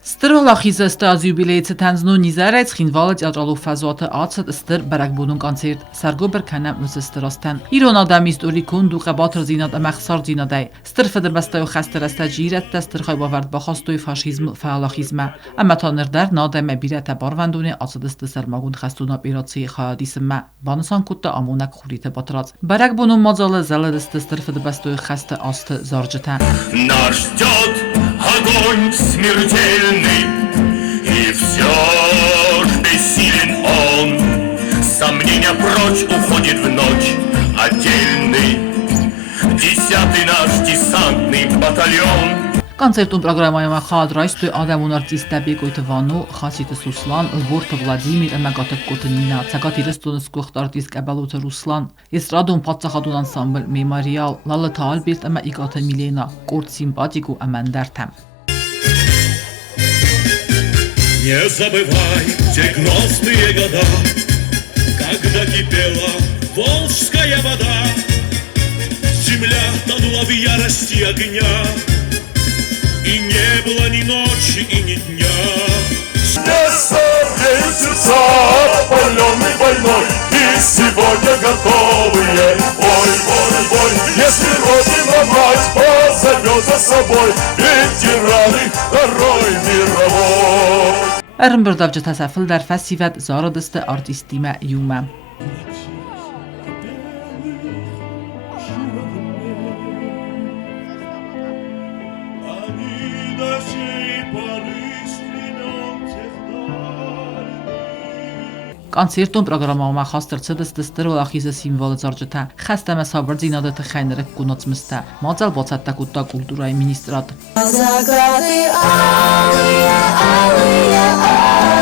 Ստրոլախիզը ստազ юбилейцы танзну низарец хинвала театралу фазуаты ацет стр баракбунун концерт саргу берканам вз стростан ирон адамист уликун дуqa батр зинат махсар зинадай стрф дебастаю хастер استجیرت دستر خای باورد با خواستوی فاشیزم فعالاخیزم اما تانر در نادم بیرت باروندونه ацедست سرماگون خستونا بیراتسی خادیسم بانسان کت آمونک خوریت باتراز баракбунун мазалы заледست стрф дебастаю хаст аст заржتا Нас ждет огонь смертельный, и все ж бессилен он. Сомнения прочь уходит в ночь отдельный, 10-й наш десантный батальон. Концертում պրոգրամայում խադրայստու ադամուն արտիստա բեկոյտվանու խասիտ Սուսլան, Լվորտ Վլադիմիր, Մագատը Կոտնինա, Ցակատիրստոնս կողտ արտիստ Կաբալոթը Ռուսլան, Էստրադոն Պատսախադուն անսամբլ Մեմարիալ, Լալը Թալբիրտ, Իգաթը Միլենա, Կորտ Սիմպատիկ ու Ամանդարտամ։ Не забывай те гнусные года, когда кипела Волжская вода, земля тонула в ярости огня, и не было ни ночи и ни дня. Сердца, опаленный войной, и сегодня готовые. Бой, бой, бой, если Родина мать позовет за собой, ветераны Второй мировой. Ərmbirdav təsəffül در festival زاردست artistime یومه. Концертում պրոգրամում խաստրցդս ստրոլախիզը սիմվոլը զարջտա խաստամը սաբրձինադը թխայներեք կունոցմստա մածալ բոցատակուտա կուլտուրայի министрат Загады алые, алые,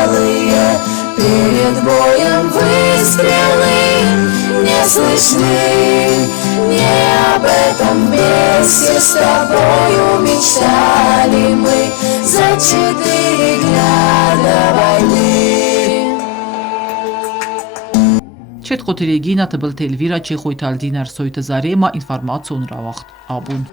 алые, перед боем выстрелы не слышны. Не об этом вместе с тобою мечтали мы за 4 дня до войны. Չետ խոտիրեգինա տբլ տելվիրա չե խոյտալ դինար սոյտը զարեմա ինվարմացիոն ռավախտ աբուն։